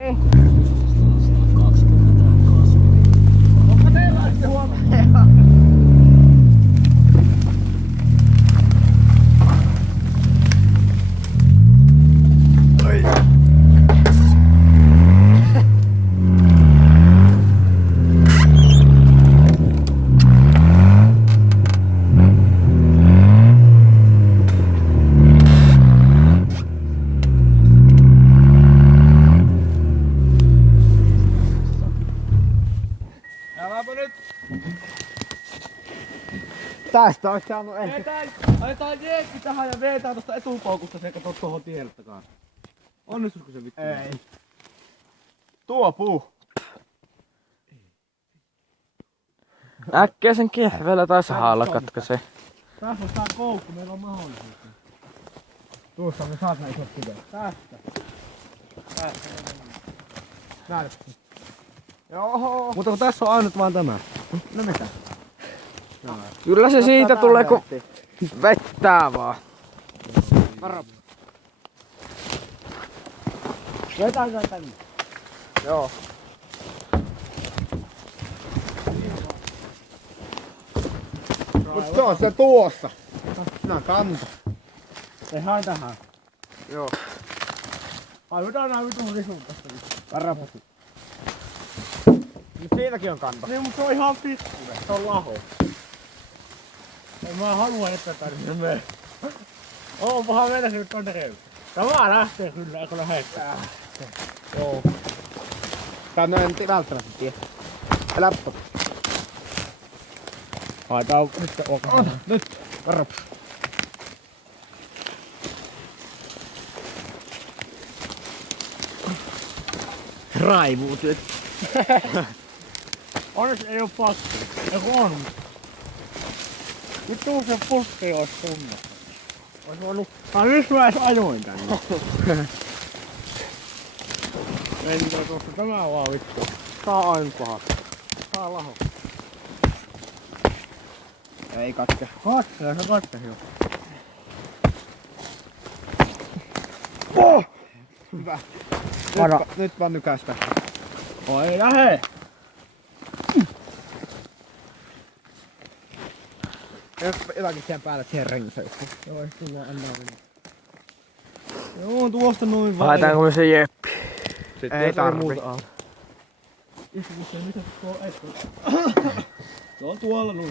Onko teillä sitten huomenna? Äläpä nyt! Tästä olisi saanut ehkä. Ajetaan jeekki tähän ja veetään tosta etupoukusta se kato tohon tielle takaa. Onnistuisiko se vittu? Ei. Tuo puu. Äkkiä sen kehvellä tai sahalla katkaisee. Tässä on tää koukku, meillä on mahdollisuus. Tuossa me saat nää isot kivet. Tästä. Näetkö? Joo. Mutta kun tässä on ainut vaan tämä. No mitä? Kyllä se siitä tulee kun vettää vaan. Vetääkö tänne? Joo. Mut se on se tuossa. Nää kanta. Tehdään tähän. Joo. Aivotaan nää vitun risut tästä. Karapasi. Mut siinäkin on kanta. Niin, mutta se on ihan pikkuinen. Se on laho. En mä halua, että tänne mene. Onpahan mennä nyt tonne reunaan. Tämä lähtee kyllä, eikö lähdetään? Joo. Tänne en välttämättä tiedä. Laptop. Haetaan nyt se olkaa. Nyt. Karap. Raivuut nyt. Onneksi ei oo pakko. Eiku on. Nyt tuu se pulkki ois kunnossa. Ois voinut... Nyt mä edes ajoin tänne. Mennään tuossa tämä vaan vittu. Tää on ainut paha. Tää on laho. Ei katke. Katse, se katse jo. Oh! Hyvä. Nyt vaan nykäistä. Oi lähe! Jotakin siellä päällä siihen rengissä. Joo, ei tulla antaa mennä. Joo, tuosta noin vaan. Haetaanko me se jeppi? Ei tarvi. Istutus se mitä tuo etu. Se on tuolla noin.